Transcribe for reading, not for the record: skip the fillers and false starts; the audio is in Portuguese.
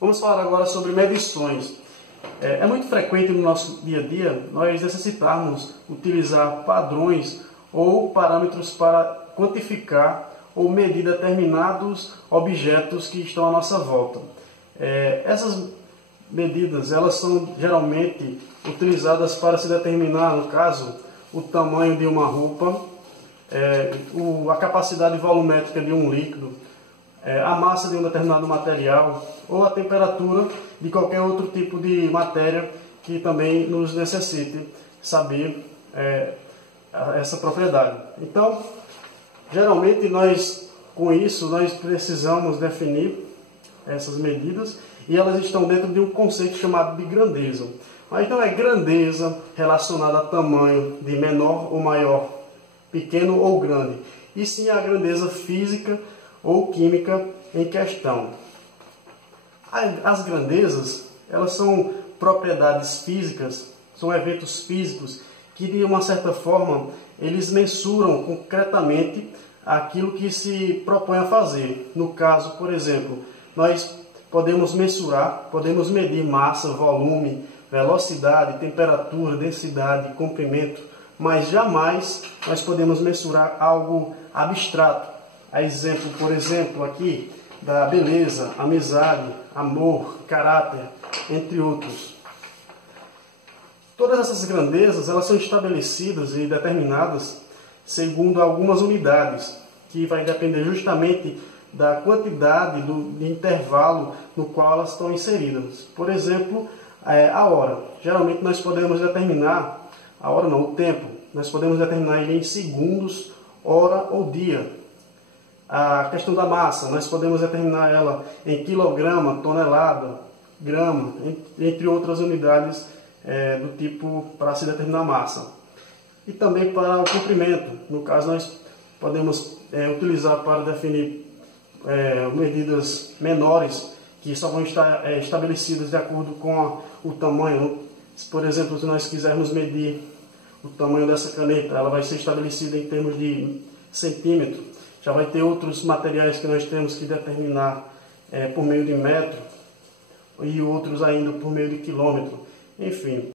Vamos falar agora sobre medições. É muito frequente no nosso dia a dia nós necessitarmos utilizar padrões ou parâmetros para quantificar ou medir determinados objetos que estão à nossa volta. Essas medidas elas são geralmente utilizadas para se determinar, no caso, o tamanho de uma roupa, a capacidade volumétrica de um líquido, a massa de um determinado material ou a temperatura de qualquer outro tipo de matéria que também nos necessite saber essa propriedade. Então, geralmente com isso nós precisamos definir essas medidas e elas estão dentro de um conceito chamado de grandeza. Mas não é grandeza relacionada a tamanho de menor ou maior, pequeno ou grande, e sim a grandeza física ou química em questão. As grandezas, elas são propriedades físicas, são eventos físicos que de uma certa forma eles mensuram concretamente aquilo que se propõe a fazer. No caso, por exemplo, nós podemos mensurar, podemos medir massa, volume, velocidade, temperatura, densidade, comprimento, mas jamais nós podemos mensurar algo abstrato. Por exemplo, aqui, da beleza, amizade, amor, caráter, entre outros. Todas essas grandezas elas são estabelecidas e determinadas segundo algumas unidades, que vai depender justamente da quantidade de intervalo no qual elas estão inseridas. Por exemplo, a hora. Geralmente nós podemos determinar, a hora não, o tempo, nós podemos determinar ele em segundos, hora ou dia. A questão da massa, nós podemos determinar ela em quilograma, tonelada, grama, entre outras unidades do tipo para se determinar a massa. E também para o comprimento, no caso nós podemos utilizar para definir medidas menores que só vão estar estabelecidas de acordo com o tamanho. Por exemplo, se nós quisermos medir o tamanho dessa caneta, ela vai ser estabelecida em termos de centímetro. Já vai ter outros materiais que nós temos que determinar por meio de metro e outros ainda por meio de quilômetro. Enfim,